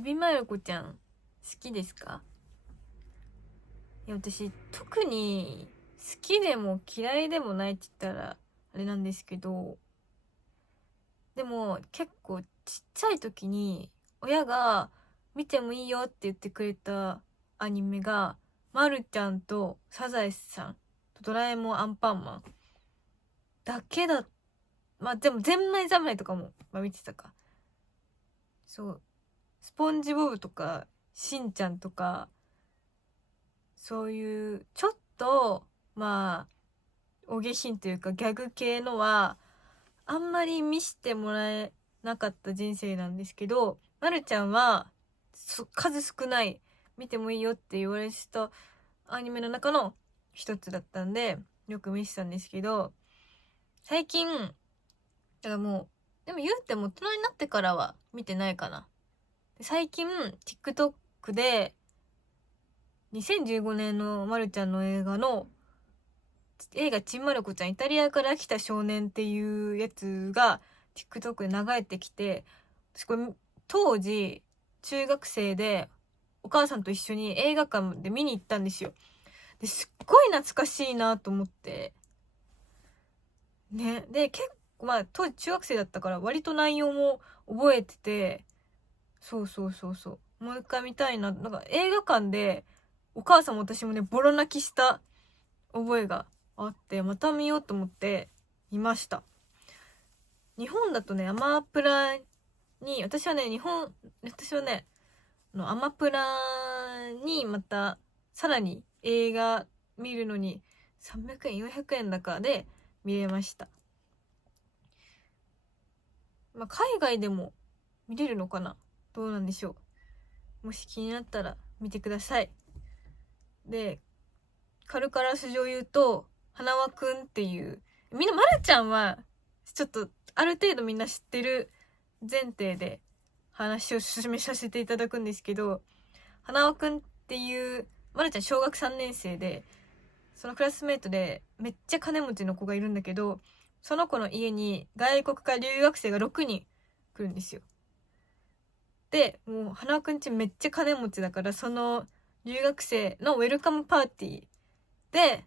ちびまる子ちゃん好きですか？いや、私特に好きでも嫌いでもないって言ったらあれなんですけど、でも結構ちっちゃい時に親が見てもいいよって言ってくれたアニメがまるちゃんとサザエさんとドラえもん、アンパンマンだけだ。まあでもゼンマイ侍とかも、見てたか。そう、スポンジボブとかしんちゃんとか、そういうちょっとお下品というかギャグ系のはあんまり見してもらえなかった人生なんですけど、まるちゃんは数少ない見てもいいよって言われたアニメの中の一つだったんでよく見てたんですけど、最近だからもう、でも言うても大人になってからは見てないかな。最近 TikTok で2015年のまるちゃんの映画ちんまる子ちゃんイタリアから来た少年っていうやつが TikTok で流れてきて、私これ当時中学生でお母さんと一緒に映画館で見に行ったんですよ。ですっごい懐かしいなと思ってね。で結構当時中学生だったから割と内容も覚えてて、そうもう一回見たいな。なんか映画館でお母さんも私もねボロ泣きした覚えがあって、また見ようと思っていました。日本だとねアマプラに、私はねアマプラにまたさらに映画見るのに300円400円だかで見れました。海外でも見れるのかな、どうなんでしょう。もし気になったら見てください。で軽からすじを言うと、花輪くんっていう、みんなまるちゃんはちょっとある程度みんな知ってる前提で話を進めさせていただくんですけど、花輪くんっていうまるちゃん小学3年生で、そのクラスメートでめっちゃ金持ちの子がいるんだけど、その子の家に外国から留学生が6人来るんですよ。でもう花輪くんちめっちゃ金持ちだから、その留学生のウェルカムパーティーで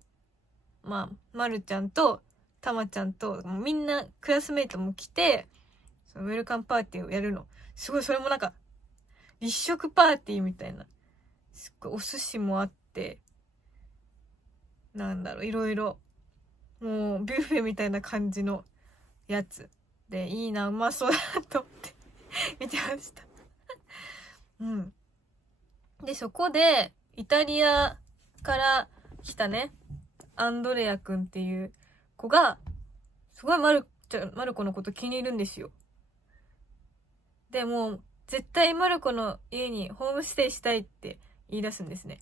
まるちゃんとたまちゃんとみんなクラスメイトも来て、そのウェルカムパーティーをやるの。すごい、それもなんか立食パーティーみたいな、すっごいお寿司もあって、いろいろもうビュッフェみたいな感じのやつで、いいな、うまそうだと思って見てましたでそこでイタリアから来たねアンドレアくんっていう子がすごいマルコのこと気に入るんですよ。でも絶対マルコの家にホームステイしたいって言い出すんですね。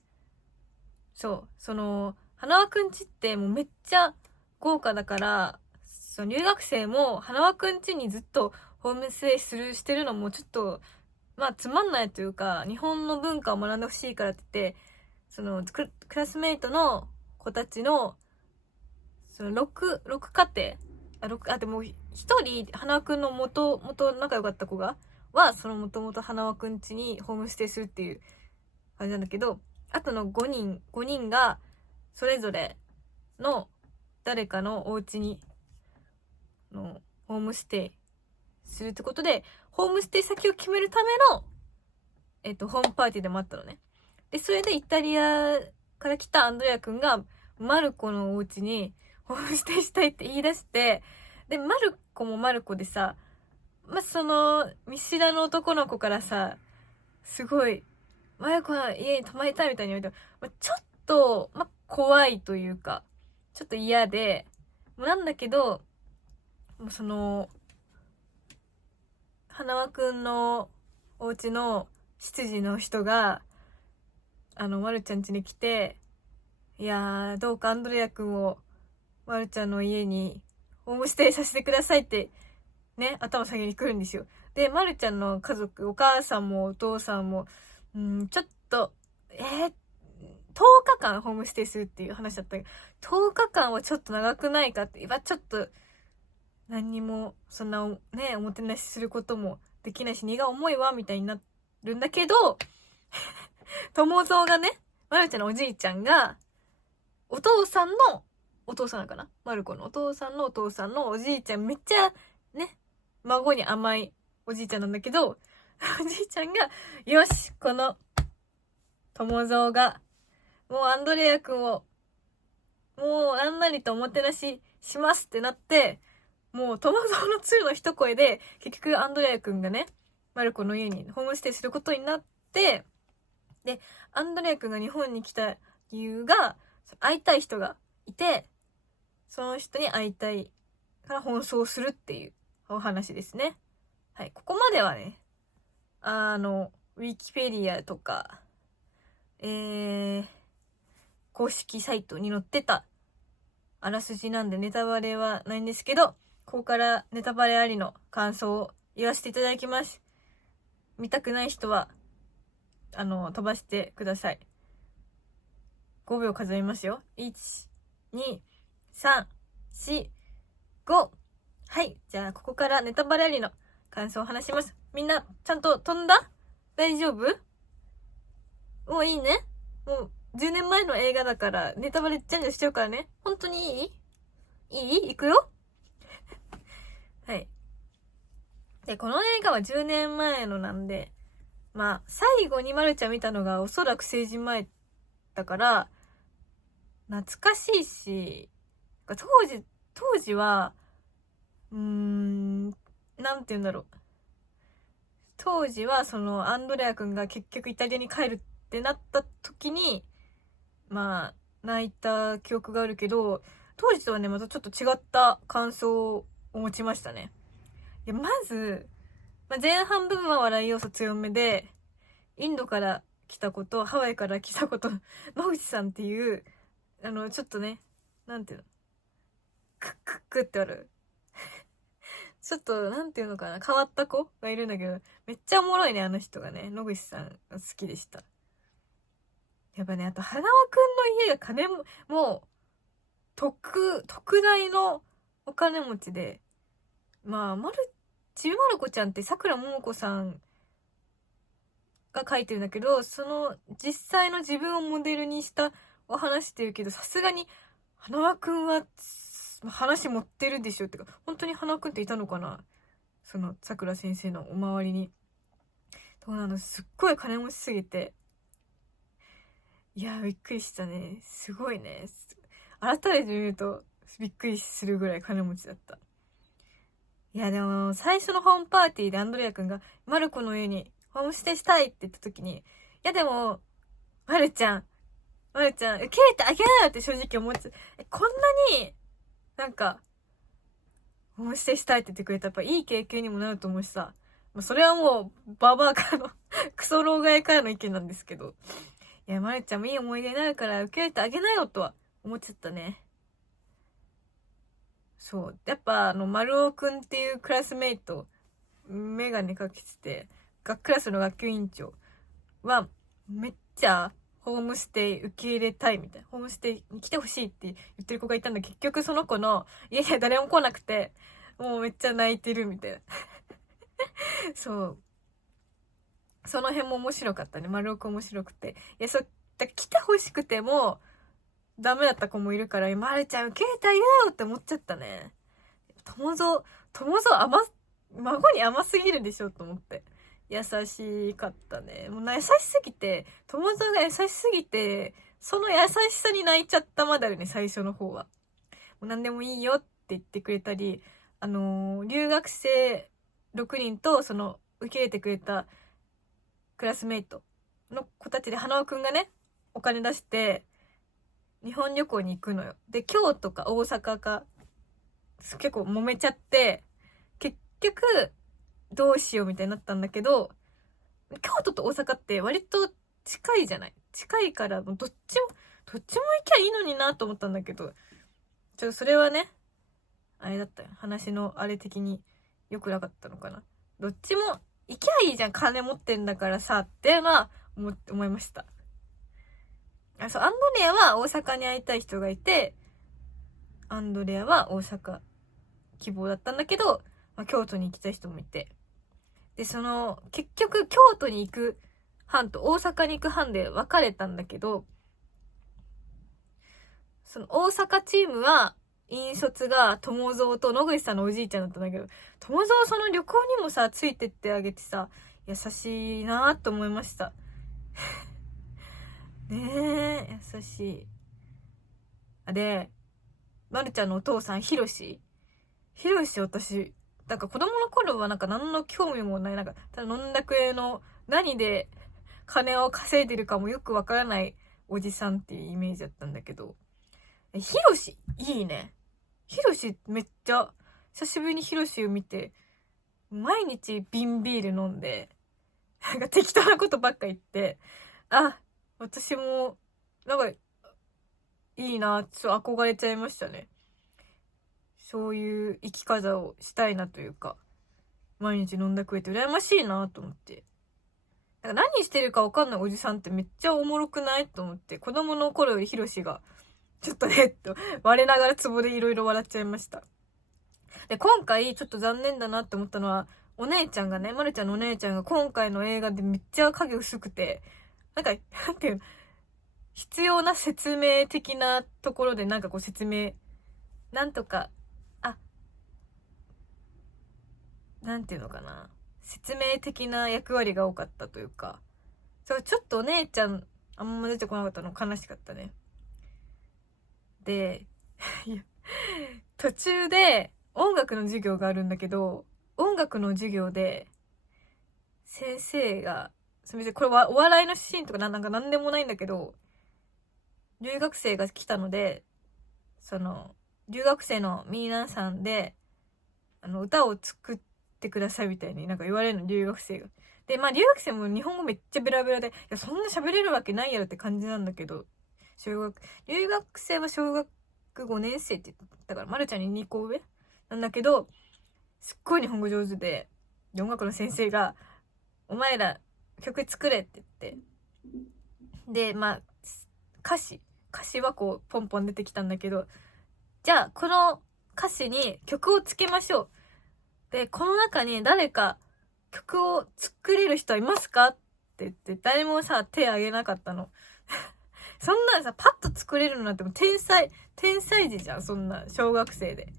その花輪くんちってもうめっちゃ豪華だから、その留学生も花輪くんちにずっとホームステイしてるのもちょっとつまんないというか、日本の文化を学んでほしいからって言って、そのクラスメイトの子たちのその6家庭でも1人花輪くんの元仲良かった子その元々花輪くん家にホームステイするっていう感じなんだけど、あとの5人がそれぞれの誰かのお家にホームステイするってことで、ホームステイ先を決めるためのホームパーティーでもあったのね。でそれでイタリアから来たアンドレアくんがマルコのお家にホームステイしたいって言い出して、でマルコもマルコでさ、その見知らぬ男の子からさ、すごいマルコの家に泊まりたいみたいに言われて、ちょっと怖いというかちょっと嫌で、なんだけどもうその花輪くんのお家の執事の人がまるちゃん家に来て、いやーどうかアンドレアくんをまるちゃんの家にホームステイさせてくださいってね、頭下げに来るんですよ。でまるちゃんの家族、お母さんもお父さんもちょっと10日間ホームステイするっていう話だったけど、10日間はちょっと長くないかって、ちょっと何にもそんなねおもてなしすることもできないし荷が重いわみたいになっるんだけど、友蔵がね、まるちゃんのおじいちゃんが、お父さんのお父さんなのかな、まる子のお父さんのお父さんのおじいちゃん、めっちゃね、孫に甘いおじいちゃんなんだけど、おじいちゃんが、よし、この友蔵が、もうアンドレアくんを、もうあんなりとおもてなししますってなって、もう友蔵の鶴の一声で、結局アンドレアくんがね、マルコの家にホームステイすることになって、で、アンドレアくんが日本に来た理由が、会いたい人がいて、その人に会いたいから奔走するっていうお話ですね。はい、ここまではね、ウィキペディアとか、公式サイトに載ってたあらすじなんでネタバレはないんですけど、ここからネタバレありの感想を言わせていただきます。見たくない人は、飛ばしてください。5秒数えますよ。1、2、3、4、5。はい。じゃあ、ここからネタバレありの感想を話します。みんな、ちゃんと飛んだ？大丈夫？もういいね？もう、10年前の映画だから、ネタバレチャンネルしちゃうからね。本当にいい？行くよ？はい。で、この映画は10年前のなんで、まあ、最後にまるちゃん見たのがおそらく成人前だから、懐かしいし、当時は、なんて言うんだろう。当時は、その、アンドレアくんが結局イタリアに帰るってなった時に、まあ、泣いた記憶があるけど、当時とはね、またちょっと違った感想を持ちましたね。いや、まず、前半部分は笑い要素強めで、インドから来たこと、ハワイから来たこと、野口さんっていう、ちょっとね、なんていうの、クックックってある。ちょっと、なんていうのかな、変わった子がいるんだけど、めっちゃおもろいね、あの人がね。野口さんが好きでした。やっぱね、あと、花輪くんの家がもう、特大のお金持ちで、まあ、ちびまる子ちゃんって桜ももこさんが書いてるんだけど、その実際の自分をモデルにしたお話してるけど、さすがに花輪くんは話持ってるでしょってか、本当に花輪くんっていたのかな、その桜先生のお周りに。そうなの、すっごい金持ちすぎて、いやびっくりしたね。すごいね。改めて見るとびっくりするぐらい金持ちだった。いやでも最初のホームパーティーでアンドレアくんがマルコの家にホームステイしたいって言った時に、いやでも、まるちゃん、受け入れてあげなよって正直思って、こんなに、なんか、ホームステイしたいって言ってくれたらやっぱいい経験にもなると思うしさ、それはもう、ババアからのクソ老害からの意見なんですけど、いや、まるちゃんもいい思い出になるから受け入れてあげなよとは思っちゃったね。そう。やっぱ、丸尾くんっていうクラスメイト、メガネかけてて、クラスの学級委員長は、めっちゃ、ホームステイ受け入れたいみたいな。ホームステイに来てほしいって言ってる子がいたんだけど、結局その子の家には誰も来なくて、もうめっちゃ泣いてるみたいな。そう。その辺も面白かったね。丸尾くん面白くて。いや、来てほしくても、ダメだった子もいるから、まるちゃん受け入れてあげなよって思っちゃったね。友蔵孫に甘すぎるでしょと思って。優しかったね。もう優しすぎて、友蔵が優しすぎて、その優しさに泣いちゃったまだよね、最初の方は。もう何でもいいよって言ってくれたり、留学生6人と、その、受け入れてくれたクラスメイトの子たちで、花輪くんがね、お金出して、日本旅行に行くのよ。で、京都か大阪か、結構揉めちゃって、結局、どうしようみたいになったんだけど、京都と大阪って割と近いじゃない？近いから、どっちも行きゃいいのになと思ったんだけど、それはね、あれだったよ。話のあれ的に良くなかったのかな。どっちも行きゃいいじゃん、金持ってんだからさ、っていうのは思いました。アンドレアは大阪に会いたい人がいて、アンドレアは大阪希望だったんだけど、京都に行きたい人もいて。で、結局京都に行く班と大阪に行く班で分かれたんだけど、その大阪チームは、引率が友蔵と野口さんのおじいちゃんだったんだけど、友蔵その旅行にもさ、ついてってあげてさ、優しいなと思いました。ねえ、優しい。で、まるちゃんのお父さん、ひろし、私、なんか子供の頃はなんか何の興味もない、なんか、ただ飲んだくれの何で金を稼いでるかもよくわからないおじさんっていうイメージだったんだけど、ひろし、いいね。ひろしめっちゃ、久しぶりにひろしを見て、毎日瓶ビール飲んで、なんか適当なことばっか言って、あ、私も、なんか、いいな、ちょっと憧れちゃいましたね。そういう生き方をしたいなというか、毎日飲んだくれて羨ましいなと思って。なんか何してるかわかんないおじさんってめっちゃおもろくないと思って、子供の頃よりヒロシが、ちょっとね、我ながらツボでいろいろ笑っちゃいました。で、今回ちょっと残念だなって思ったのは、お姉ちゃんがね、まるちゃんのお姉ちゃんが今回の映画でめっちゃ影薄くて、なんか、なんていうの、必要な説明的なところでなんかこう説明、なんとか、なんていうのかな、説明的な役割が多かったというか、ちょっとお姉ちゃんあんま出てこなかったの悲しかったね。で、途中で音楽の授業があるんだけど、音楽の授業で先生が、すみません、これはお笑いのシーンとかなんかなんでもないんだけど、留学生が来たので、留学生の皆さんで、歌を作ってくださいみたいになんか言われるの、留学生が。で、まあ留学生も日本語めっちゃベラベラで、いや、そんな喋れるわけないやろって感じなんだけど、留学生は小学5年生って言ったから、まるちゃんに2個上なんだけど、すっごい日本語上手で、音楽の先生が、お前ら曲作れって言って、で、まあ、歌詞はこう、ポンポン出てきたんだけど、じゃあ、この歌詞に曲をつけましょう。で、この中に誰か曲を作れる人はいますかって言って、誰もさ、手挙げなかったの。そんなんさ、パッと作れるのなんてもう天才児じゃん、そんな、小学生で。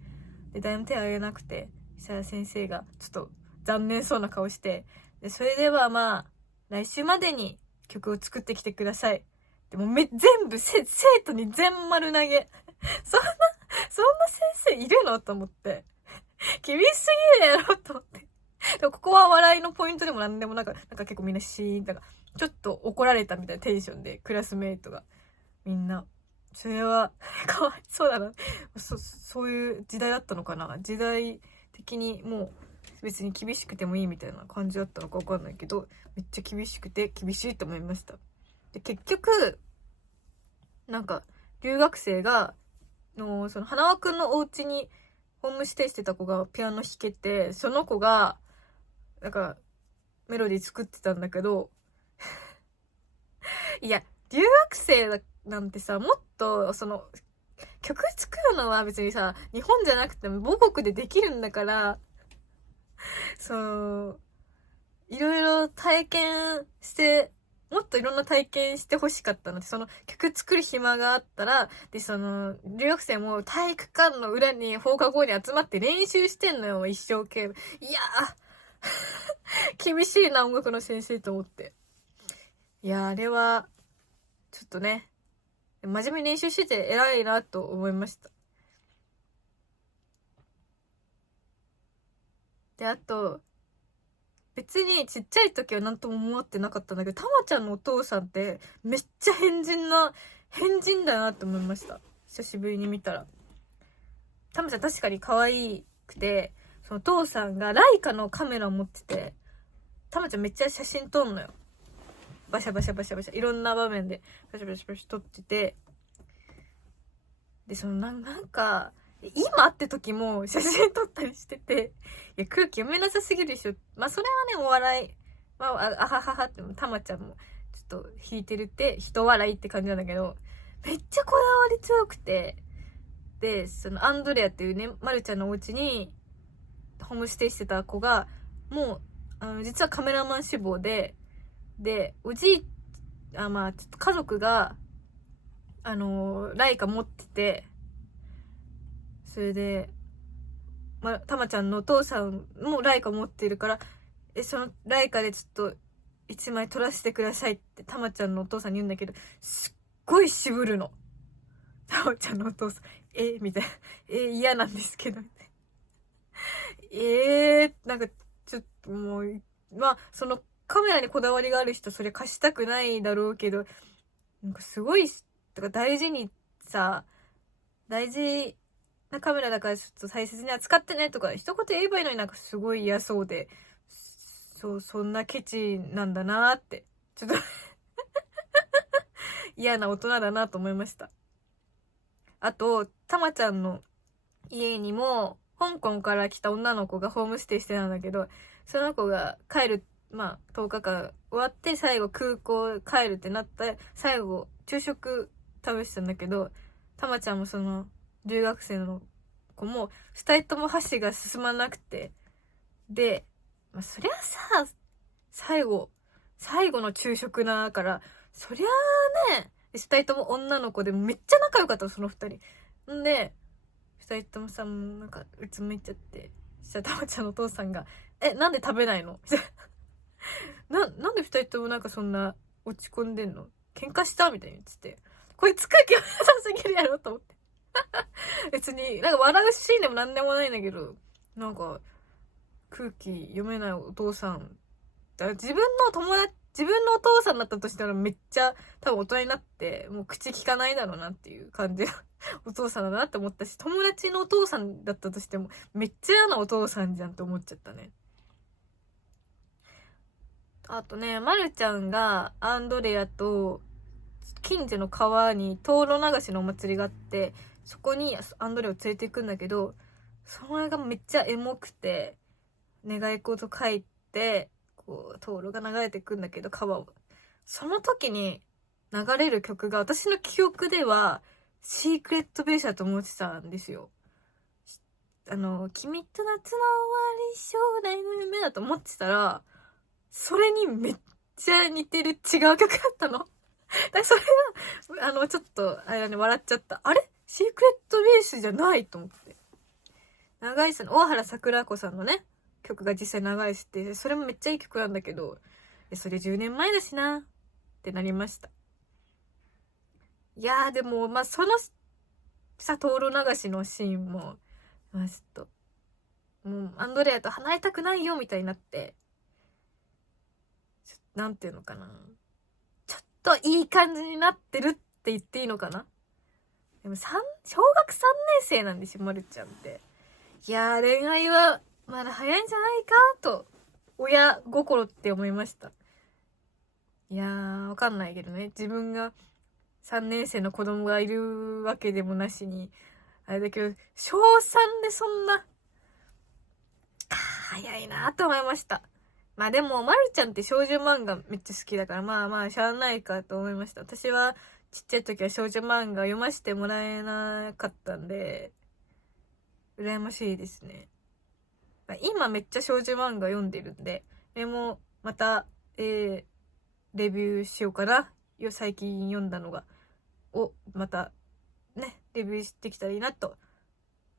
で、誰も手挙げなくて、そしたら先生が、ちょっと残念そうな顔して、で、それではまあ、来週までに曲を作ってきてください。でも全部生徒に全丸投げ。そんな先生いるのと思って。厳しすぎるやろと思って。でもここは笑いのポイントでもなんでもなんか結構みんなシーンとか、ちょっと怒られたみたいなテンションで、クラスメイトが。みんな。それは、かわいそうだな。そういう時代だったのかな。時代的にもう別に厳しくてもいいみたいな感じだったのかわかんないけど、めっちゃ厳しくて厳しいと思いました。で、結局、なんか、留学生が、花輪くんのお家にホームステイしてた子がピアノ弾けて、その子が、なんか、メロディー作ってたんだけど、いや、留学生なんてさ、もっと、曲作るのは別にさ、日本じゃなくても母国でできるんだから、いろいろ体験して、もっといろんな体験してほしかったので、曲作る暇があったら、で、留学生も体育館の裏に放課後に集まって練習してんのよ、一生懸命。いやー、厳しいな、音楽の先生と思って。いやー、あれは、ちょっとね、真面目に練習してて偉いなと思いました。で、あと、別にちっちゃい時は何とも思ってなかったんだけど、たまちゃんのお父さんってめっちゃ変人だなって思いました。久しぶりに見たら。たまちゃん確かに可愛くて、そのお父さんがライカのカメラを持ってて、たまちゃんめっちゃ写真撮んのよ。バシャバシャバシャバシャ。いろんな場面でバシャバシャバシャ撮ってて。で、なんか、今って時も写真撮ったりしてて、いや、空気読めなさすぎるでしょ。まあ、それはね、お笑い。まあ、あはははって、たまちゃんも、ちょっと弾いてるって、人笑いって感じなんだけど、めっちゃこだわり強くて、で、アンドレアっていうね、まるちゃんのお家に、ホームステイしてた子が、もう、実はカメラマン志望で、ちょっと家族が、ライカ持ってて、それで、たまちゃんのお父さんもライカ持ってるから、そのライカでちょっと、一枚撮らせてくださいってたまちゃんのお父さんに言うんだけど、すっごい渋るの。たまちゃんのお父さん、みたいな。嫌なんですけど、みたいな。なんか、ちょっともう、そのカメラにこだわりがある人、それ貸したくないだろうけど、なんかすごい、とか大事にさ、大事なカメラだからちょっと大切に扱ってねとか一言言えばいいのになんかすごい嫌そうで、そんなケチなんだなーって、ちょっと嫌な大人だなと思いました。あと、たまちゃんの家にも、香港から来た女の子がホームステイしてたんだけど、その子が帰る、10日間終わって最後空港帰るってなったら、最後昼食食べてたんだけど、たまちゃんもその留学生の子も二人とも箸が進まなくて、で、そりゃさ、最後の昼食だから、そりゃあね、二人とも女の子でめっちゃ仲良かったの、その二人。んで、二人ともさ、なんか、うつむいちゃって、そしたらたまちゃんのお父さんが、なんで食べないのなんで二人ともなんかそんな落ち込んでんの、喧嘩したみたいに言ってて、こいつ空気悪さすぎるやろと思って。別に、なんか笑うシーンでもなんでもないんだけど、なんか、空気読めないお父さん。だから自分のお父さんだったとしたらめっちゃ多分大人になって、もう口聞かないだろうなっていう感じのお父さんだなって思ったし、友達のお父さんだったとしてもめっちゃ嫌なお父さんじゃんって思っちゃったね。あとね、まるちゃんがアンドレアと近所の川に灯籠流しのお祭りがあって、そこにアンドレアを連れて行くんだけど、それがめっちゃエモくて、願い事書いて、こう、灯籠が流れてくんだけど、川を。その時に流れる曲が、私の記憶では、シークレットベースだと思ってたんですよ。君と夏の終わり、将来の夢だと思ってたら、それにめっちゃ似てる違う曲だったの。だそれが、ちょっと、あれだね、笑っちゃった。あれシークレットベースじゃないと思って。長井さん、大原桜子さんのね、曲が実際流れてて、それもめっちゃいい曲なんだけど、それ10年前だしな、ってなりました。いやーでも、その、さ、灯籠流しのシーンも、ちょっと、もう、アンドレアと離れたくないよ、みたいになって、なんていうのかな。ちょっといい感じになってるって言っていいのかな。でも小学3年生なんですよ、まるちゃんって。いやー、恋愛は、まだ早いんじゃないかと、親心って思いました。いやー、わかんないけどね。自分が3年生の子供がいるわけでもなしに、あれだけど、小3でそんな、早いなと思いました。でも、まるちゃんって少女漫画めっちゃ好きだから、しゃあないかと思いました。私は、ちっちゃい時は少女漫画読ませてもらえなかったんで、羨ましいですね。今めっちゃ少女漫画読んでるんで、でも、また、レビューしようかな。最近読んだのが。また、ね、レビューしてきたらいいなと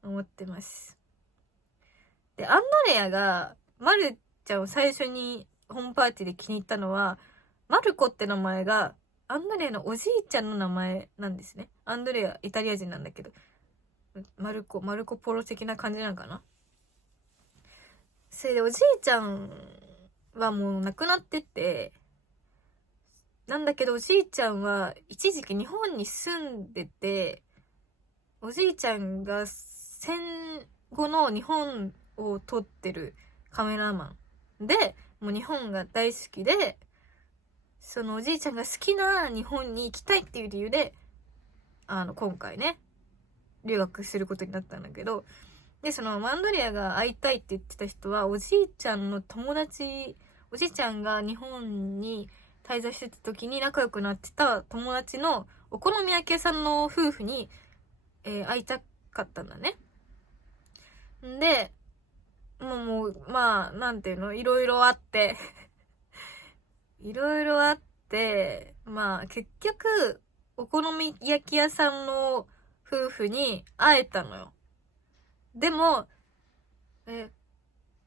思ってます。で、アンドレアが、まるちゃんを最初にホームパーティーで気に入ったのは、マルコって名前が、アンドレアのおじいちゃんの名前なんですね。アンドレア、イタリア人なんだけど、マルコポロ的な感じなのかな。それでおじいちゃんはもう亡くなってて、なんだけどおじいちゃんは一時期日本に住んでて、おじいちゃんが戦後の日本を撮ってるカメラマンで、もう日本が大好きで、そのおじいちゃんが好きな日本に行きたいっていう理由で、今回ね、留学することになったんだけど、で、そのマンドリアが会いたいって言ってた人は、おじいちゃんの友達、おじいちゃんが日本に滞在してた時に仲良くなってた友達のお好み焼き屋さんの夫婦に、会いたかったんだね。で、もう、まあ、なんていうの、いろいろあって、いろいろあって、まあ、結局、お好み焼き屋さんの夫婦に会えたのよ。でも、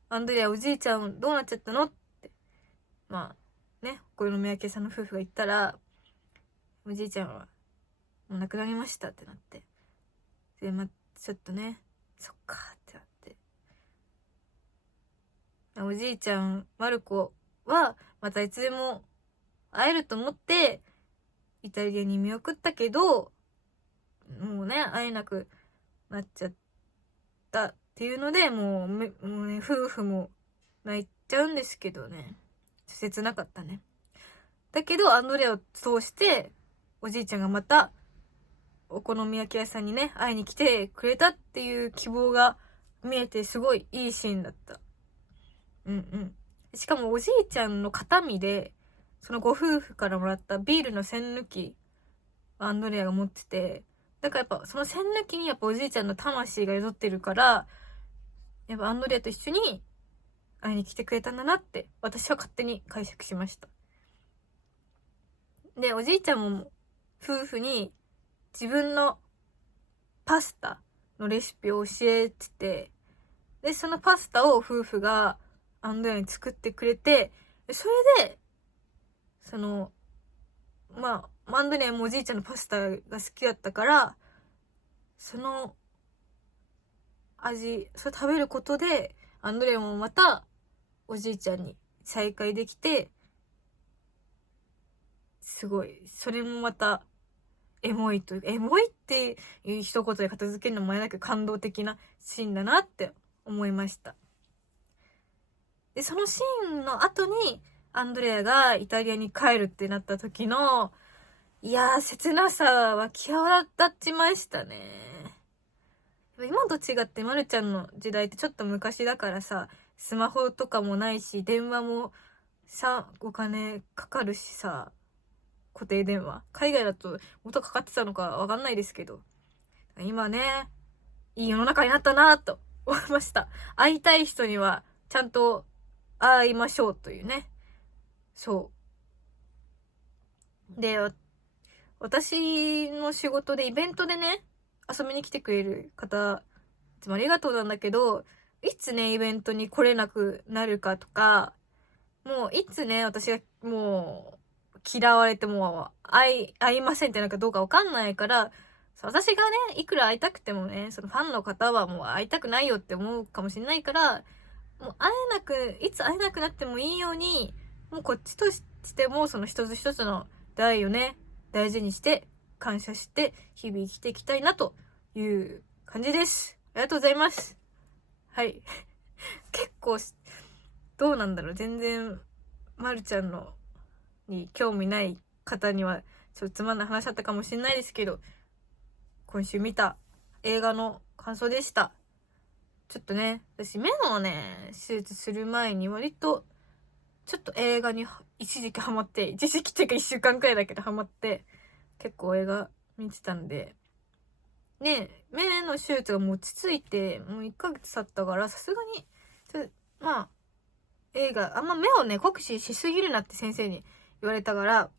アンドレアおじいちゃんどうなっちゃったのって、まあ、ね、お好み焼き屋さんの夫婦が言ったら、おじいちゃんは、もう亡くなりましたってなって。で、ちょっとね、そっかってなって。おじいちゃん、マルコは、またいつでも会えると思って、イタリアに見送ったけど、もうね、会えなくなっちゃったっていうので、もうね、夫婦も泣いちゃうんですけどね。切なかったね。だけど、アンドレアを通して、おじいちゃんがまた、お好み焼き屋さんにね、会いに来てくれたっていう希望が見えて、すごいいいシーンだった。うんうん。しかもおじいちゃんの形見で、そのご夫婦からもらったビールの栓抜き、アンドレアが持ってて、だからやっぱその栓抜きにやっぱおじいちゃんの魂が宿ってるから、やっぱアンドレアと一緒に会いに来てくれたんだなって私は勝手に解釈しました。で、おじいちゃんも夫婦に自分のパスタのレシピを教えてて、で、そのパスタを夫婦がアンドレアに作ってくれて、それで、まあ、アンドレアもおじいちゃんのパスタが好きだったから、その味、それ食べることで、アンドレアもまたおじいちゃんに再会できて、すごい、それもまた、エモいっていう一言で片付けるのもあれだけど感動的なシーンだなって思いました。で、そのシーンの後に、アンドレアがイタリアに帰るってなった時の、いやー、切なさは際立っちましたね。今と違ってまるちゃんの時代ってちょっと昔だからさ、スマホとかもないし、電話もさ、お金かかるしさ、固定電話。海外だと音かかってたのかわかんないですけど、今ね、いい世の中になったなと思いました。会いたい人にはちゃんと会いましょうというね。そう。で、私の仕事でイベントでね、遊びに来てくれる方、いつもありがとうなんだけど、いつね、イベントに来れなくなるかとか、もういつね、私がもう嫌われても会いませんってなんかどうかわかんないから、私がね、いくら会いたくてもね、そのファンの方はもう会いたくないよって思うかもしれないから、もういつ会えなくなってもいいように、もうこっちとしてもその一つ一つの代をね、大事にして感謝して日々生きていきたいなという感じです。ありがとうございます。はい。結構、どうなんだろう。全然、まるちゃんのに興味ない方にはちょっとつまんない話だったかもしれないですけど、今週見た映画の感想でした。ちょっとね、私目のね、手術する前に割と、ちょっと映画に一時期ハマって、一時期っていうか1週間くらいだけどハマって、結構映画見てたんで、ね、目の手術がもう落ち着いて、もう1ヶ月経ったから、さすがに、まあ、映画、あんま目をね、酷使しすぎるなって先生に言われたから、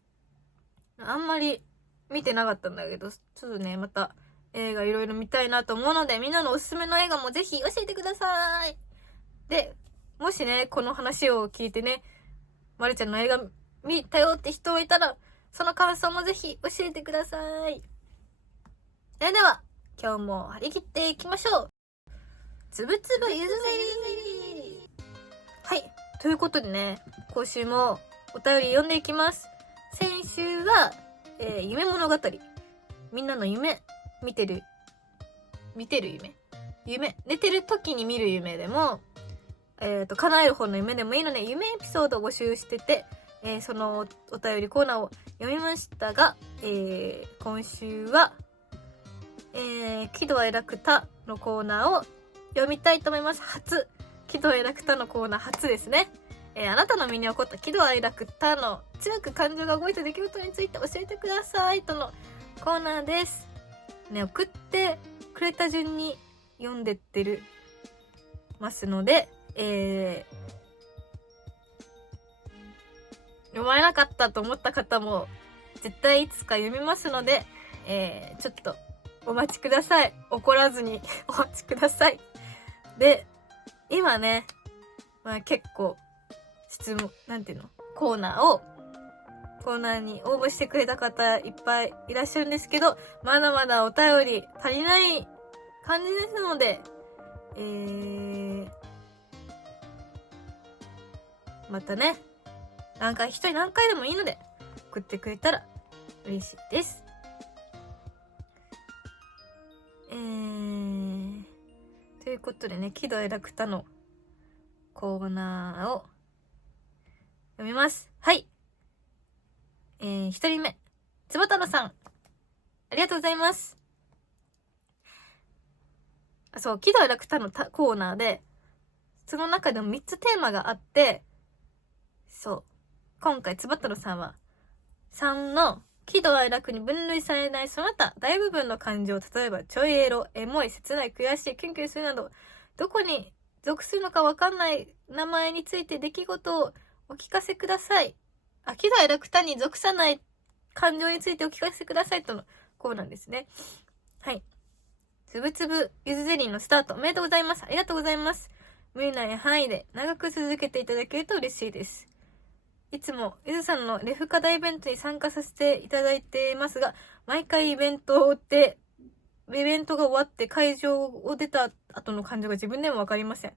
あんまり見てなかったんだけど、ちょっとね、また映画いろいろ見たいなと思うので、みんなのおすすめの映画もぜひ教えてください。で、もしね、この話を聞いてね、まるちゃんの映画見たよって人がいたら、その感想もぜひ教えてください。それでは、今日も張り切っていきましょう。つぶつぶゆずゼリー。はい。ということでね、今週もお便り読んでいきます。先週は、夢物語。みんなの夢、見てる夢、寝てる時に見る夢でも、叶える方の夢でもいいので、夢エピソードを募集してて、そのお便りコーナーを読みましたが、今週は、喜怒哀楽多のコーナーを読みたいと思います。喜怒哀楽多のコーナー初ですね。あなたの身に起こった喜怒哀楽多の強く感情が動いた出来事について教えてくださいとのコーナーです。ね、送ってくれた順に読んでってますので、読まれなかったと思った方も絶対いつか読みますので、ちょっとお待ちください。怒らずにお待ちください。で、今ね、結構質問、コーナーに応募してくれた方いっぱいいらっしゃるんですけど、まだまだお便り足りない感じですので、またね、一人何回でもいいので送ってくれたら嬉しいです。ということでね、喜怒哀楽多のコーナーを読みます。はい。一人目、つばたろさん、ありがとうございます。そう、喜怒哀楽多のコーナーで、その中でも3つテーマがあって、そう、今回つばたろさんは3の喜怒哀楽に分類されないその他大部分の感情、例えばちょいエロ、エモい、切ない、悔しい、キュンキュンするなど、どこに属するのかわかんない名前について出来事をお聞かせください。喜怒哀楽多に属さない感情についてお聞かせくださいとのコーナーですね。はい。つぶつぶゆずゼリーのスタートおめでとうございます。ありがとうございます。無理ない範囲で長く続けていただけると嬉しいです。いつもゆずさんのレフ課題イベントに参加させていただいていますが、毎回イベントが終わって会場を出た後の感情が自分でもわかりません。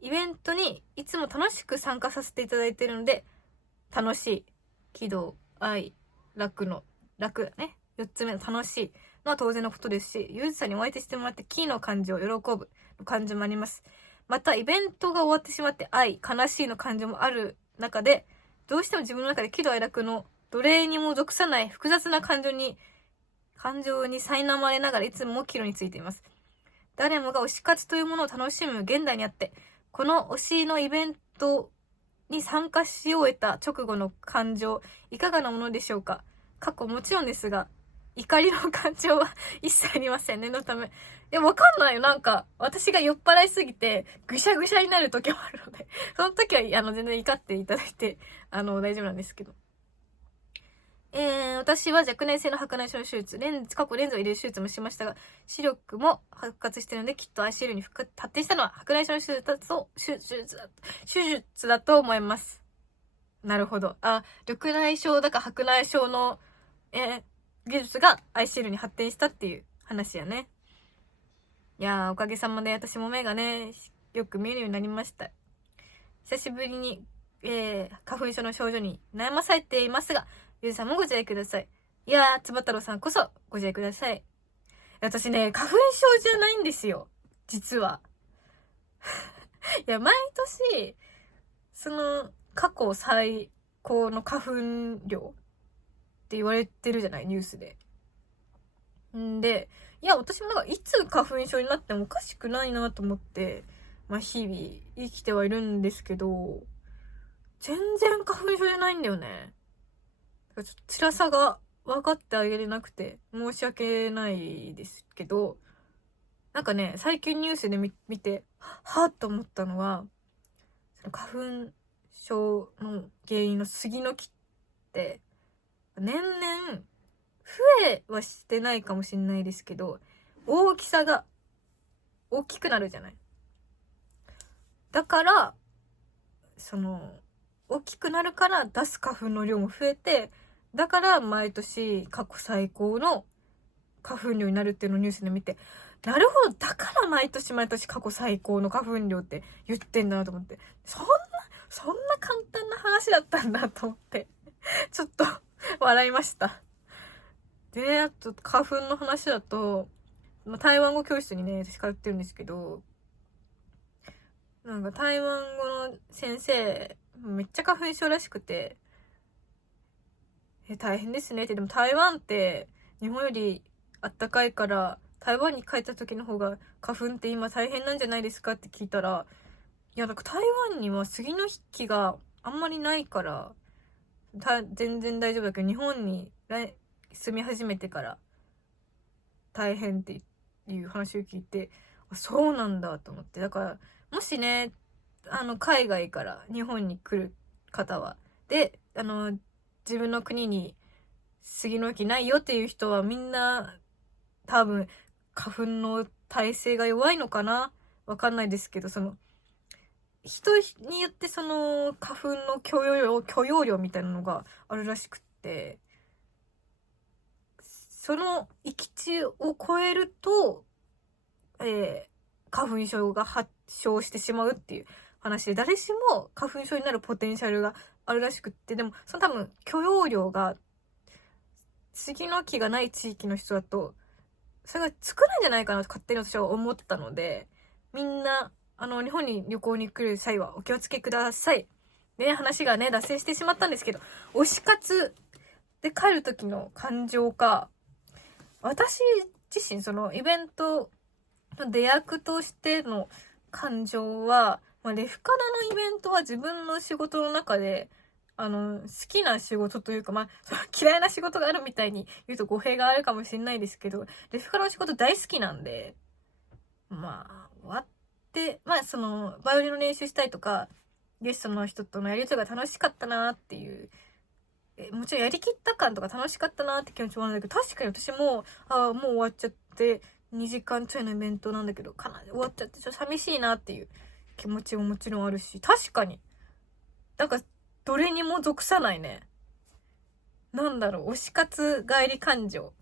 イベントにいつも楽しく参加させていただいているので、楽しい、喜怒哀楽の楽だね。4つ目の楽しいのは当然のことですし、ゆずさんにお相手してもらって喜の感情、喜ぶの感情もあります。またイベントが終わってしまって愛、悲しいの感情もある中で、どうしても自分の中で喜怒哀楽のどれにも属さない複雑な感情に苛まれながらいつも帰路についています。誰もが推し活というものを楽しむ現代にあって、この推しのイベントに参加し終えた直後の感情、いかがなものでしょうか。もちろんですが、怒りの感情は一切ありません。念のため。わかんないよ。私が酔っ払いすぎて、ぐしゃぐしゃになる時もあるので、その時は、全然怒っていただいて、大丈夫なんですけど。私は若年性の白内障の手術、過去レンズを入れる手術もしましたが、視力も復活しているので、きっと ICL に発展したのは白内障の手術だと思います。なるほど。緑内障だか白内障の、技術が ICL に発展したっていう話やね。いやー、おかげさまで私も目がね、よく見えるようになりました。久しぶりに、花粉症の症状に悩まされていますが、ゆうさんもご自愛ください。いやー、つば太郎さんこそご自愛ください。私ね、花粉症じゃないんですよ。実は。いや、毎年、過去最高の花粉量って言われてるじゃない、ニュースで。んで、いや、私もいつ花粉症になってもおかしくないなと思って、日々生きてはいるんですけど、全然花粉症じゃないんだよね。ちょっと辛さが分かってあげれなくて申し訳ないですけど、最近ニュースで見て、はぁと思ったのは、花粉症の原因の杉の木って、年々、増えはしてないかもしれないですけど、大きさが大きくなるじゃない。だから、大きくなるから出す花粉の量も増えて、だから毎年過去最高の花粉量になるっていうのをニュースで見て、なるほど、だから毎年過去最高の花粉量って言ってんだなと思って、そんな簡単な話だったんだと思って、ちょっと笑いました。で、あと花粉の話だと、台湾語教室にね、私通ってるんですけど、台湾語の先生、めっちゃ花粉症らしくて、大変ですねって。でも台湾って日本よりあったかいから、台湾に帰った時の方が花粉って今大変なんじゃないですかって聞いたら、いや、台湾には杉の木があんまりないから、全然大丈夫だけど、日本に住み始めてから大変っていう話を聞いて、そうなんだと思って。だからもしね、海外から日本に来る方は、で、自分の国に杉の木ないよっていう人はみんな多分花粉の耐性が弱いのかな、わかんないですけど、人によって花粉の許容量みたいなのがあるらしくって、その域値を超えると、花粉症が発症してしまうっていう話で、誰しも花粉症になるポテンシャルがあるらしくって、でも多分許容量が杉の木がない地域の人だとそれが少ないんじゃないかなと勝手に私は思ったので、みんな日本に旅行に来る際はお気をつけください。で、話がね脱線してしまったんですけど、推し活で帰る時の感情か、私自身イベントの出役としての感情は、レフカナのイベントは自分の仕事の中で好きな仕事というか、嫌いな仕事があるみたいに言うと語弊があるかもしれないですけど、レフカナの仕事大好きなんで、終わって、バイオリンの練習したりとか、ゲストの人とのやりとりが楽しかったなっていう、もちろんやりきった感とか楽しかったなって気持ちもあるんだけど、確かに私も、もう終わっちゃって、2時間ちょいのイベントなんだけど、かなり終わっちゃってちょっと寂しいなっていう気持ちももちろんあるし、確かに、どれにも属さないね。推し活帰り感情。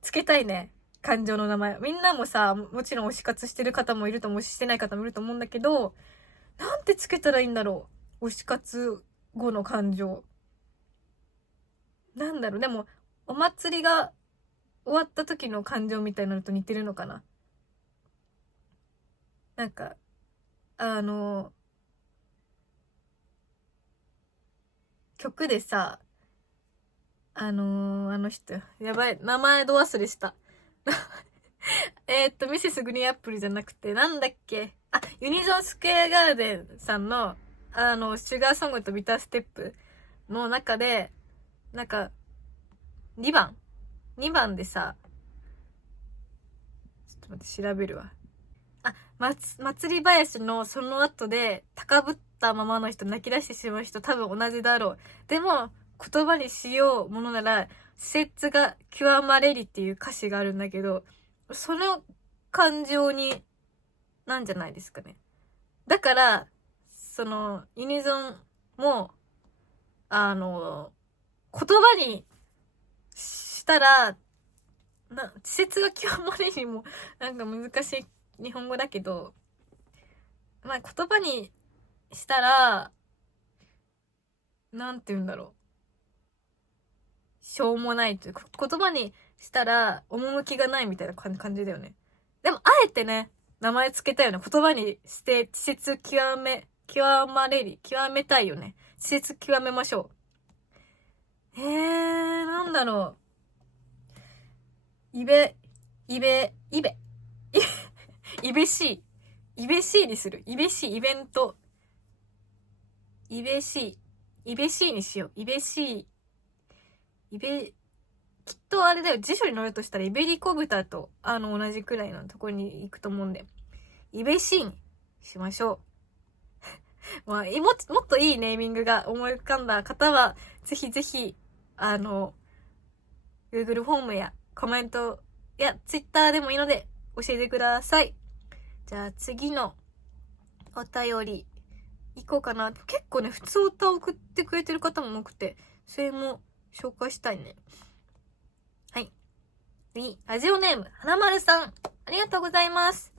つけたいね。感情の名前。みんなもさ、もちろん推し活してる方もいると思うし、してない方もいると思うんだけど、なんてつけたらいいんだろう。推し活後の感情。でも、お祭りが終わった時の感情みたいなのと似てるのかな。曲でさ、あの人、やばい、名前ど忘れした。ミセスグリーンアップルじゃなくて、なんだっけ。ユニゾンスクエアガーデンさんの、シュガーソングとビターステップの中で、2番でさ、ちょっと待って、調べるわ。祭り林のその後で、高ぶったままの人、泣き出してしまう人、多分同じだろう。でも、言葉にしようものなら、施設が極まれりっていう歌詞があるんだけど、その感情に、なんじゃないですかね。だから、ユニゾンも、言葉にしたら、施設が極まれりも、難しい日本語だけど、言葉にしたら、なんて言うんだろう。しょうもないというか、言葉にしたら、趣がないみたいな感じだよね。でも、あえてね、名前つけたよね。言葉にして、稚拙極めたいよね。稚拙極めましょう。イベシーにする。イベシー、イベント。イベシーにしよう。きっとあれだよ。辞書に載るとしたら、イベリコ豚と、同じくらいのところに行くと思うんで、イベシーにしましょう。もっといいネーミングが思い浮かんだ方は、ぜひぜひ、Google フォームやコメントや Twitter でもいいので、教えてください。じゃあ次のお便り、行こうかな。結構ね、普通歌を送ってくれてる方も多くて、それも紹介したいね。はい。次、ラジオネーム、花丸さん。ありがとうございます。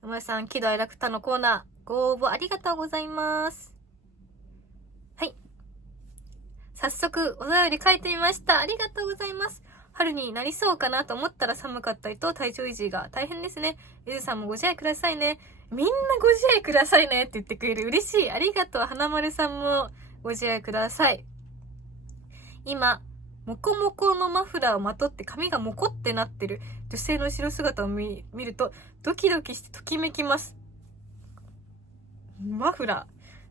花丸さん、喜怒哀楽多のコーナー、ご応募ありがとうございます。はい。早速、お便り書いてみました。ありがとうございます。春になりそうかなと思ったら寒かったりと体調維持が大変ですね。ゆずさんもご自愛くださいね。みんなご自愛くださいねって言ってくれる。嬉しい。ありがとう。花丸さんもご自愛ください。今、モコモコのマフラーをまとって髪がモコってなってる女性の後ろ姿を見るとドキドキしてときめきます。マフラ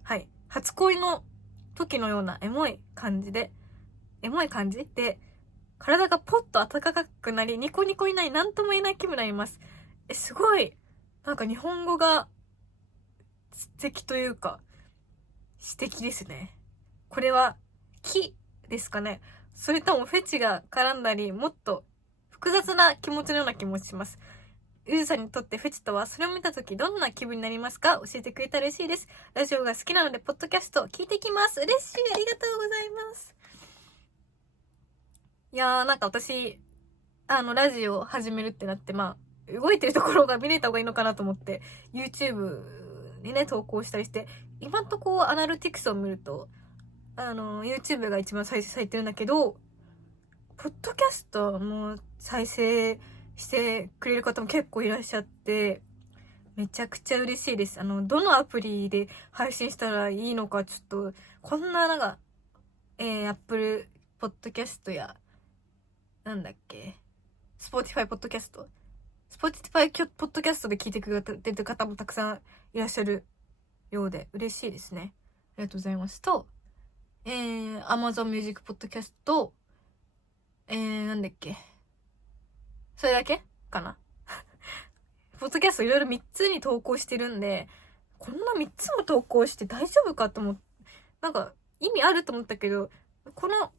ー。はい。初恋の時のようなエモい感じで、体がポッと暖かくなり、ニコニコになり、なんとも言えない気分になります。すごい。なんか日本語が素敵というか、詩的ですね。これは、木ですかね。それともフェチが絡んだり、もっと複雑な気持ちのような気もします。ゆずさんにとってフェチとは、それを見たときどんな気分になりますか？教えてくれたら嬉しいです。ラジオが好きなので、ポッドキャスト聞いてきます。嬉しい。ありがとうございます。いやー、なんか私、ラジオを始めるってなって、動いてるところが見れた方がいいのかなと思って、YouTube にね、投稿したりして、今んとこアナルティクスを見ると、YouTube が一番再生されてるんだけど、ポッドキャストも再生してくれる方も結構いらっしゃって、めちゃくちゃ嬉しいです。どのアプリで配信したらいいのか、ちょっと、こんなApple Podcast や、なんだっけ、Spotify Spotify Podcast で聞いてくれてる方もたくさんいらっしゃるようで、嬉しいですね。ありがとうございます。と、Amazon Music Podcast と、なんだっけ。それだけかなポッドキャストいろいろ3つに投稿してるんで、こんな3つも投稿して大丈夫かと思って、なんか意味あると思ったけど、この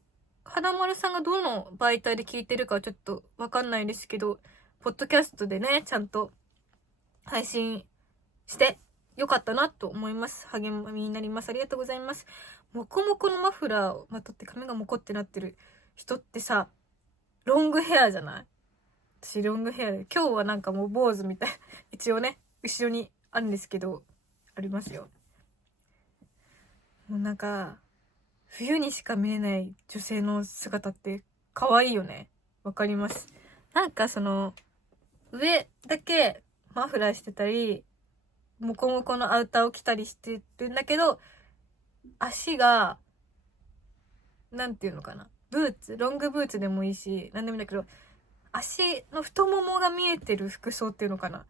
花丸さんがどの媒体で聞いてるかはちょっとわかんないですけど、ポッドキャストでね、ちゃんと配信してよかったなと思います。励みになります。ありがとうございます。モコモコのマフラーをまとって髪がモコってなってる人ってさ、ロングヘアじゃない？私ロングヘアで、今日はなんかもう坊主みたいな、一応ね、後ろにあるんですけど、ありますよ。もうなんか、冬にしか見れない女性の姿って可愛いよね。わかります。なんか上だけマフラーしてたり、モコモコのアウターを着たりしてるんだけど、足が、なんていうのかな。ロングブーツでもいいし、なんでもいいんだけど、足の太ももが見えてる服装っていうのかな。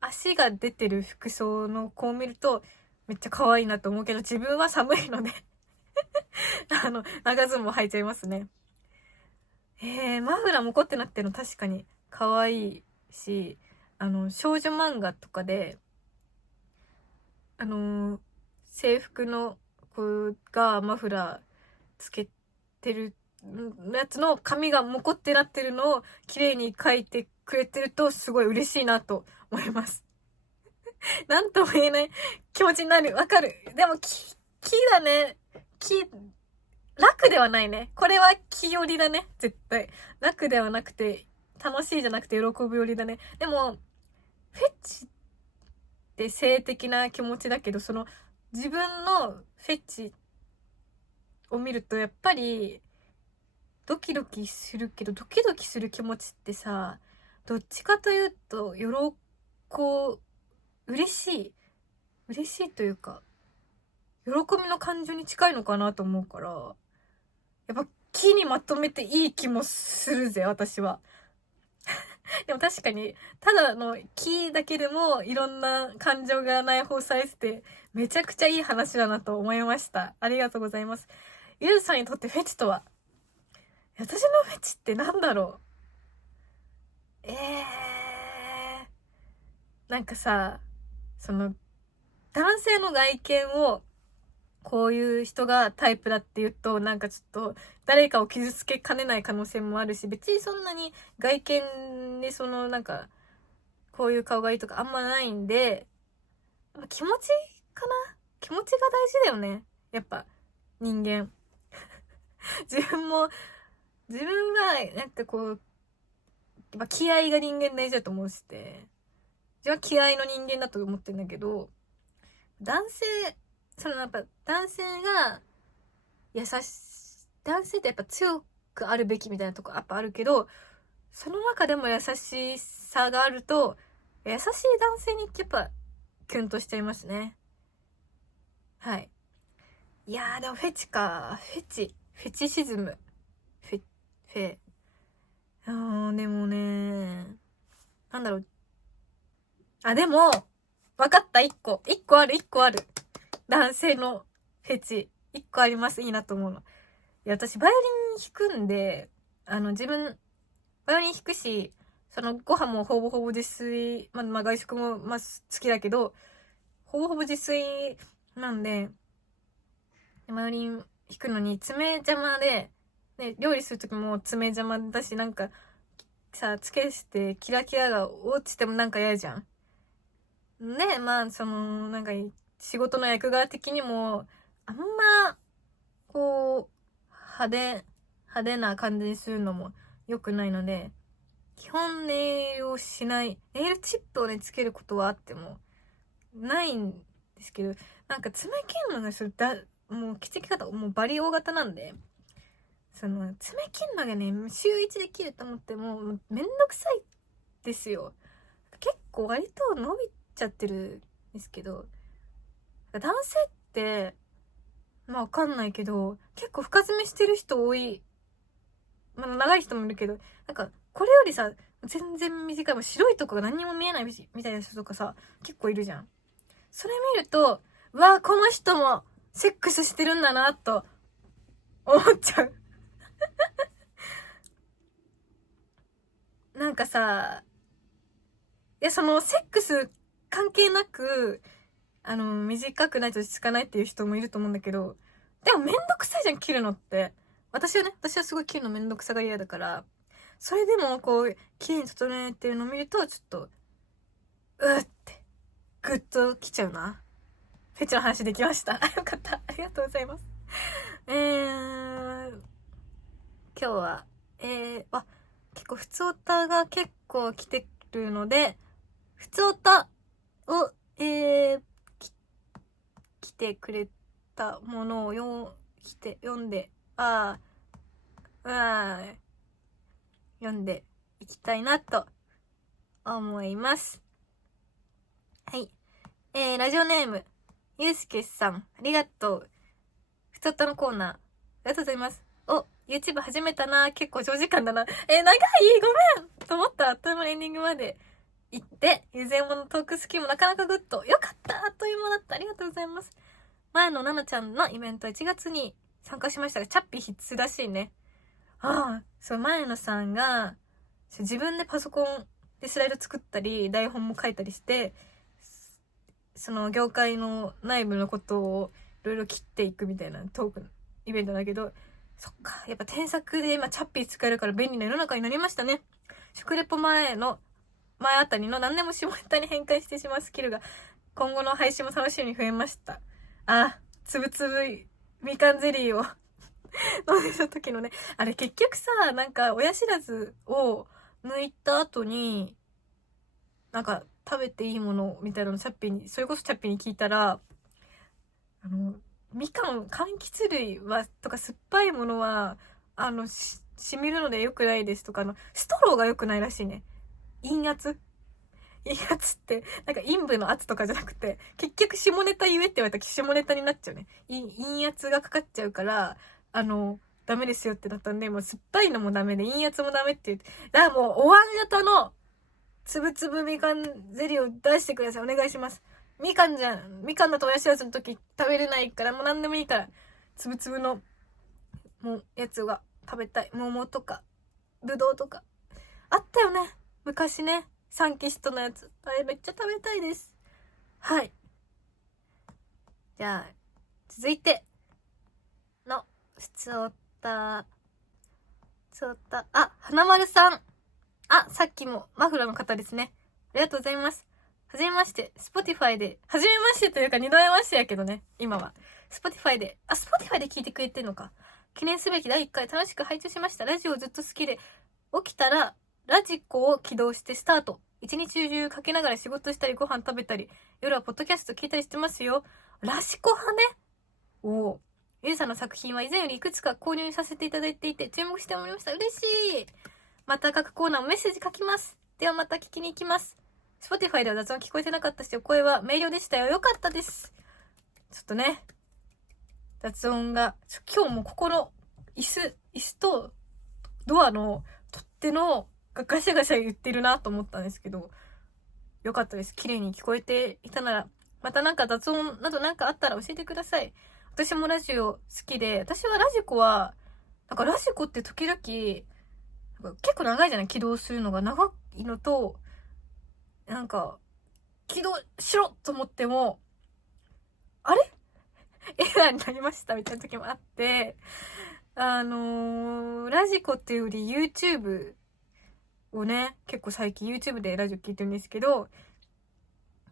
足が出てる服装の子を見ると、めっちゃ可愛いなと思うけど、自分は寒いので長ズボン履いちゃいますね。マフラーもこってなってるの確かに可愛いし、少女漫画とかで、制服の子がマフラーつけてるやつの髪がモコってなってるのを綺麗に描いてくれてるとすごい嬉しいなと思います。なんとも言えない気持ちになる。わかる。でも木だね。楽ではないね。これは気寄りだね。絶対。楽ではなくて、楽しいじゃなくて喜ぶ寄りだね。でも、フェチって性的な気持ちだけど、自分のフェチを見ると、やっぱり、ドキドキするけど、ドキドキする気持ちってさ、どっちかというと、嬉しいというか、喜びの感情に近いのかなと思うから、やっぱ木にまとめていい気もするぜ、私は。でも確かに、ただの木だけでもいろんな感情が内包されてて、めちゃくちゃいい話だなと思いました。ありがとうございます。ゆうさんにとってフェチとは？私のフェチってなんだろう？なんかさ、男性の外見をこういう人がタイプだって言うと、なんかちょっと誰かを傷つけかねない可能性もあるし、別にそんなに外見でこういう顔がいいとかあんまないんで、気持ちかな？気持ちが大事だよね。やっぱ、人間。自分が、なんかこう、やっぱ気合が人間大事だと思うして、自分は気合の人間だと思ってるんだけど、やっぱ男性が男性ってやっぱ強くあるべきみたいなとこやっぱあるけど、その中でも優しさがあると、優しい男性にやっぱキュンとしちゃいますね。はい。いやーでもフェチか。フェチシズム。フェ。でもね、なんだろう。でも、わかった、一個ある。男性のフェチ。一個あります。いいなと思うの。いや、私、バイオリン弾くんで、バイオリン弾くし、そのご飯もほぼほぼ自炊、まあ外食も好きだけど、ほぼほぼ自炊なんで、マヨリン引くのに爪邪魔で、ね、料理するときも爪邪魔だし、なんかさ、つけしてキラキラが落ちてもなんか嫌じゃん。で、なんか仕事の役柄的にも、あんま、こう、派手な感じにするのも良くないので、基本ネイルをしない、ネイルチップをね、つけることはあっても、ないんですけど、なんか爪切るのがもう切り方、もうバリ大型なんで、爪切るのがね、週1で切ると思っても、めんどくさいですよ。結構割と伸びちゃってるんですけど、男性って、わかんないけど、結構深爪してる人多い。長い人もいるけど、なんか、これよりさ、全然短い、もう白いとこが何にも見えないみたいな人とかさ、結構いるじゃん。それ見ると、うわ、この人もセックスしてるんだな、と思っちゃう。なんかさ、いや、セックス関係なく、短くないとつかないっていう人もいると思うんだけど、でもめんどくさいじゃん、切るのって。私はすごい切るのめんどくさが嫌だから、それでもこう、綺麗に整えてるのを見ると、ちょっと、うって、ぐっと来ちゃうな。フェチの話できました。よかった。ありがとうございます。今日は、結構、ふつおたが結構来てるので、ふつおたを、来てくれたものを読んで、読んでいきたいなと思います。はい。ラジオネーム、ゆうすけさん、ありがとう。ふつおたのコーナー、ありがとうございます。YouTube 始めたな。結構長時間だな。長いごめんと思ったらあっという間にエンディングまで行って、ゆぜものトークスキルもなかなかグッと。よかったあっという間だった。ありがとうございます。前のななちゃんのイベント1月に参加しましたが、チャッピー必須らしいね。そう、前野さんが、自分でパソコンでスライド作ったり、台本も書いたりして、その業界の内部のことをいろいろ切っていくみたいなトークイベントだけど、そっか、やっぱ添削で今チャッピー使えるから便利な世の中になりましたね。食レポ前あたりの何でも下ネタに変換してしまうスキルが今後の配信も楽しみに増えました。つぶつぶみかんゼリーを飲んでた時のね、あれ結局さ、なんか親知らずを抜いた後に、なんか食べていいものみたいなのそれこそチャッピーに聞いたら、みかん、柑橘類とか酸っぱいものは、染みるので良くないですとか、ストローが良くないらしいね。陰圧って、なんか陰部の圧とかじゃなくて、結局下ネタ言えって言われたら下ネタになっちゃうね。陰圧がかかっちゃうから、ダメですよってなったんで、もう酸っぱいのもダメで、陰圧もダメって言って、だからもうお椀型の、つぶつぶみかんゼリーを出してください。お願いします。みかんだと親知らずの時食べれないから、もう何でもいいから、つぶつぶの、もう、やつが食べたい。桃とか、ぶどうとか。あったよね。昔ね。サンキストのやつ。あれめっちゃ食べたいです。はい。じゃあ、続いての、ふつおた、花丸さん。さっきもマフラーの方ですね。ありがとうございます。はじめまして、Spotify で、はじめましてというか二度目ましてやけどね、今は。Spotify で聞いてくれてんのか。記念すべき第1回楽しく拝聴しました。ラジオずっと好きで、起きたら、ラジコを起動してスタート。一日中かけながら仕事したりご飯食べたり、夜はポッドキャスト聞いたりしてますよ。ラジコ派ね。ゆうさんの作品は以前よりいくつか購入させていただいていて、注目しておりました。嬉しい。また各コーナーもメッセージ書きます。ではまた聞きに行きます。Spotify では雑音聞こえてなかったし、お声は明瞭でしたよ。よかったです。ちょっとね、雑音が、今日もここの椅子とドアの取っ手のがガシャガシャ言ってるなと思ったんですけど、よかったです。綺麗に聞こえていたなら、またなんか雑音などなんかあったら教えてください。私もラジオ好きで、私はラジコって時々、結構長いじゃない？起動するのが長いのと、なんか、起動しろと思っても、あれエラーになりましたみたいな時もあって、ラジコっていうより YouTube をね、結構最近 YouTube でラジオ聞いてるんですけど、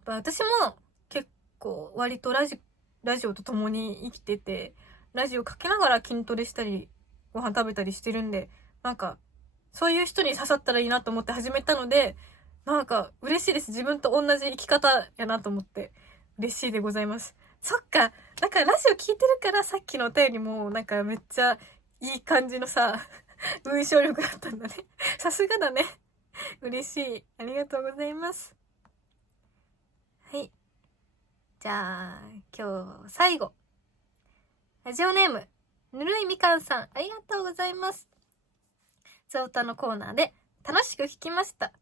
私も結構割とラジオと共に生きてて、ラジオかけながら筋トレしたり、ご飯食べたりしてるんで、なんか、そういう人に刺さったらいいなと思って始めたので、なんか嬉しいです。自分と同じ生き方やなと思って嬉しいでございます。そっか。だからラジオ聞いてるからさっきのお便りもなんかめっちゃいい感じのさ、文章力だったんだね。さすがだね。嬉しい。ありがとうございます。はい。じゃあ、今日最後。ラジオネーム、ぬるいみかんさん、ありがとうございます。ゾウタのコーナーで楽しく聞きました。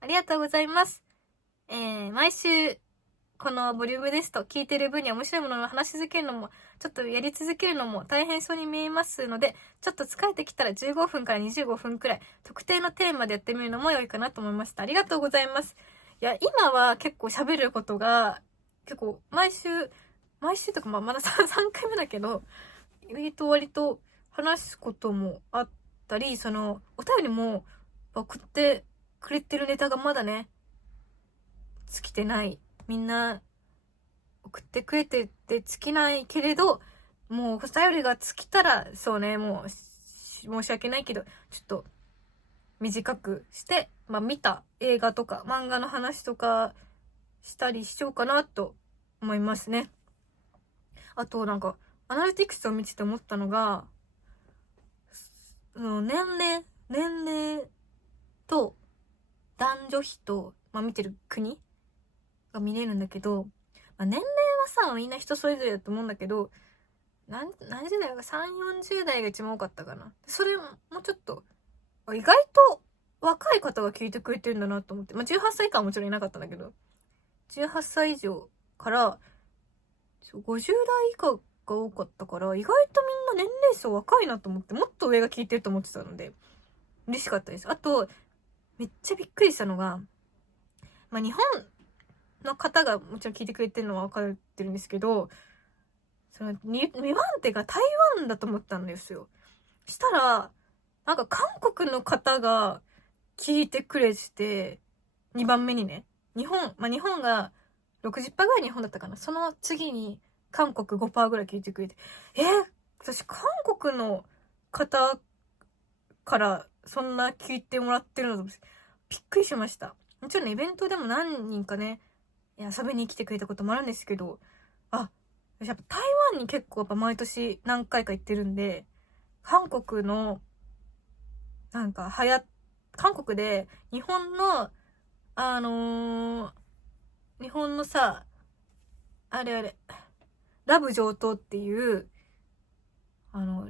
ありがとうございます。毎週、このボリュームですと聞いてる分には面白いものを話し続けるのも、ちょっとやり続けるのも大変そうに見えますので、ちょっと疲れてきたら15分から25分くらい、特定のテーマでやってみるのも良いかなと思いました。ありがとうございます。いや、今は結構喋ることが、結構毎週とか、まだ3回目だけど、割と話すこともあったり、お便りも送ってくれてるネタがまだね、尽きてない。みんな送ってくれてて尽きないけれど、もうお便りが尽きたら、そうね、もう申し訳ないけど、ちょっと短くして、見た映画とか漫画の話とかしたりしようかなと思いますね。あとなんか、アナリティクスを見てて思ったのが、年齢と男女比と、見てる国が見れるんだけど、年齢はさ、みんな人それぞれだと思うんだけど、何十代が3、40代が一番多かったかな。それもちょっと、意外と若い方が聞いてくれてるんだなと思って。18歳以下はもちろんいなかったんだけど、18歳以上から50代以下が多かったから、意外とみんな年齢層若いなと思って、もっと上が聞いてると思ってたので、嬉しかったです。あと、めっちゃびっくりしたのが、日本の方がもちろん聞いてくれてるのは分かってるんですけど、2番手が台湾だと思ったんですよ。したら、なんか韓国の方が聞いてくれて、2番目にね、日本が 60% ぐらい日本だったかな。その次に韓国 5% ぐらい聞いてくれて、私韓国の方からそんな聞いてもらってるのびっくりしました。もちろんね、イベントでも何人かね、遊びに来てくれたこともあるんですけど、やっぱ台湾に結構やっぱ毎年何回か行ってるんで、韓国の、韓国で日本の、日本のさ、ラブ上等っていう、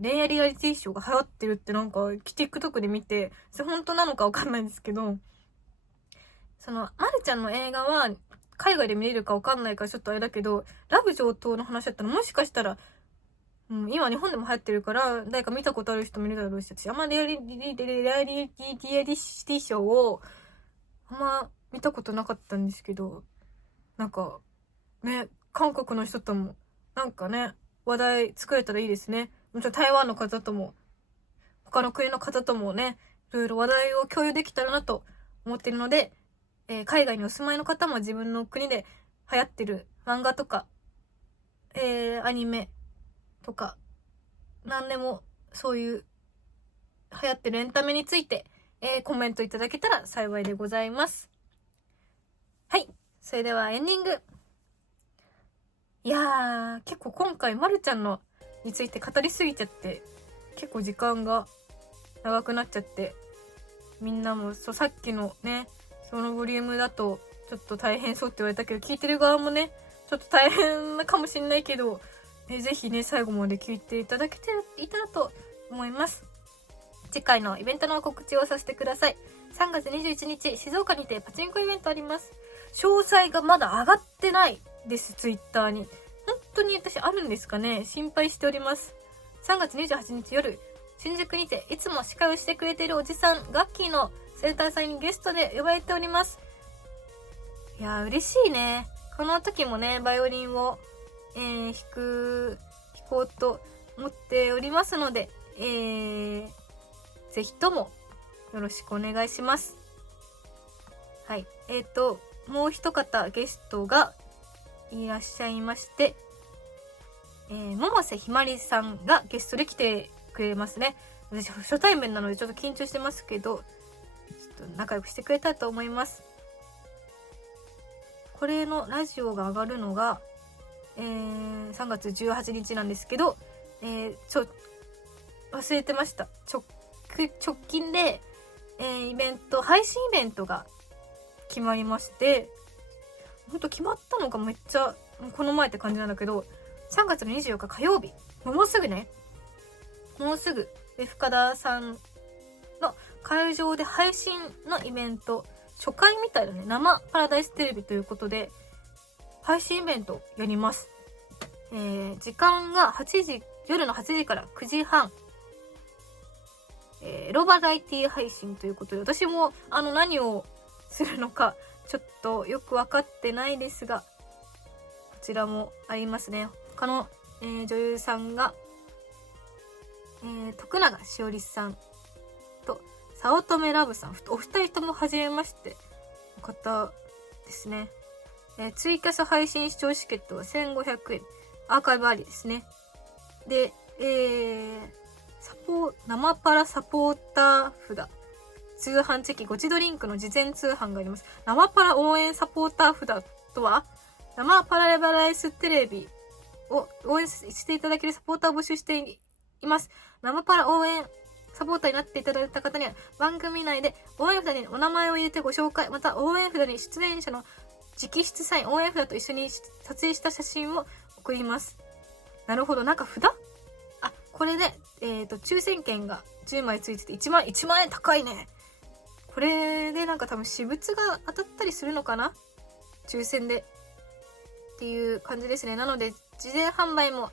恋愛リアリティショーが流行ってるってなんか、TikTok で見て、それ本当なのかわかんないんですけど、まるちゃんの映画は、海外で見れるかわかんないからちょっとあれだけど、ラブ上等の話だったらもしかしたら、今日本でも流行ってるから、誰か見たことある人もいるだろうし、私あんまリアリティショーを、あんま見たことなかったんですけど、なんか、ね、韓国の人とも、なんかね、話題作れたらいいですね。もちろん台湾の方とも、他の国の方ともね、いろいろ話題を共有できたらなと思ってるので、海外にお住まいの方も自分の国で流行ってる漫画とか、アニメとか、何でもそういう流行ってるエンタメについて、コメントいただけたら幸いでございます。はい。それではエンディング。いやー、結構今回まるちゃんのについて語りすぎちゃって、結構時間が長くなっちゃって、みんなもさっきのね、そのボリュームだとちょっと大変そうって言われたけど、聞いてる側もね、ちょっと大変かもしんないけど、ぜひね、最後まで聞いていただけていたらと思います。次回のイベントの告知をさせてください。3月21日、静岡にてパチンコイベントあります。詳細がまだ上がってないです、ツイッターに。本当に私あるんですかね、心配しております。3月28日夜新宿にていつも司会をしてくれているおじさんガッキーの生誕祭にゲストで呼ばれております。いやー嬉しいね。この時もねバイオリンを、弾こうと思っておりますので、ぜひともよろしくお願いします。はい、もう一方ゲストがいらっしゃいまして、百瀬ひまりさんがゲストで来てくれますね。私初対面なのでちょっと緊張してますけど、ちょっと仲良くしてくれたと思います。これのラジオが上がるのが、3月18日なんですけど、忘れてました。直近で、配信イベントが決まりまして、ほんと決まったのがめっちゃこの前って感じなんだけど、3月の24日火曜日、もうすぐね、もうすぐ深田さんの会場で配信のイベント、初回みたいなね、生パラダイステレビということで配信イベントやります。時間が夜の8時から9時半、ロバラエティ配信ということで、私も何をするのかちょっとよく分かってないですが、こちらもありますね。他の、女優さんが、徳永しおりさんと早乙女ラブさん、お二人とも初めましての方ですね。ツイキャス配信視聴チケットは1500円、アーカイブありですね。で、生パラサポーター札、通販チェキゴチドリンクの事前通販があります。生パラ応援サポーター札とは、生パラダイステレビを応援していただけるサポーターを募集しています。生パラ応援サポーターになっていただいた方には、番組内で応援札にお名前を入れてご紹介、また応援札に出演者の直筆サイン、応援札と一緒に撮影した写真を送ります。なるほど、なんか札？これで、抽選券が10枚ついてて1万円高いね。これでなんか多分私物が当たったりするのかな、抽選でっていう感じですね。なので事前販売も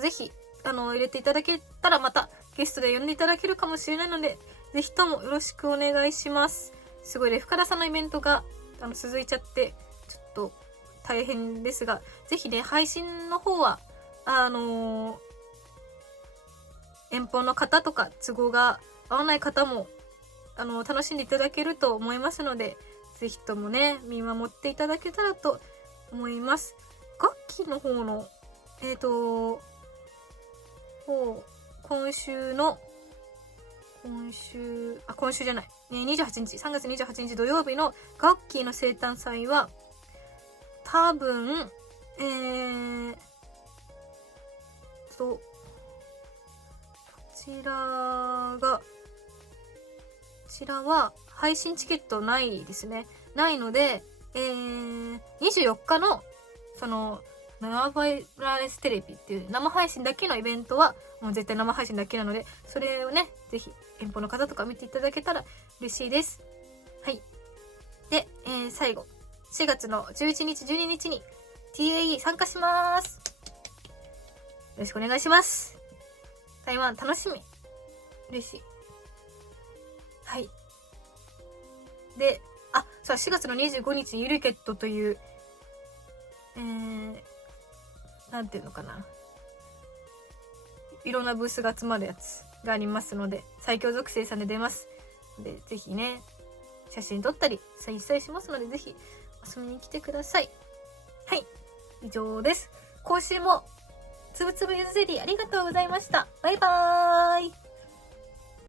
ぜひ入れていただけたら、またゲストで呼んでいただけるかもしれないので、ぜひともよろしくお願いします。すごい深田さんのイベントが続いちゃってちょっと大変ですが、ぜひね配信の方は遠方の方とか都合が合わない方も楽しんでいただけると思いますので、ぜひともね見守っていただけたらと思います。楽器の方の今週じゃない、28日3月28日土曜日のガッキーの生誕祭は多分こちらは配信チケットないですね。ないので、24日のその生パラダイステレビっていう生配信だけのイベントはもう絶対生配信だけなので、それをねぜひ遠方の方とか見ていただけたら嬉しいです。はい。で、最後4月の11日12日に TAE 参加します。よろしくお願いします。台湾楽しみ、嬉しい。はい。で、そう、4月の25日にユリケットというなんていうのかな、いろんなブースが集まるやつがありますので、最強属性さんで出ますで、ぜひね写真撮ったり再生しますので、ぜひ遊びに来てください。はい、以上です。今週もつぶつぶゆずゼリーありがとうございました。バイバーイ。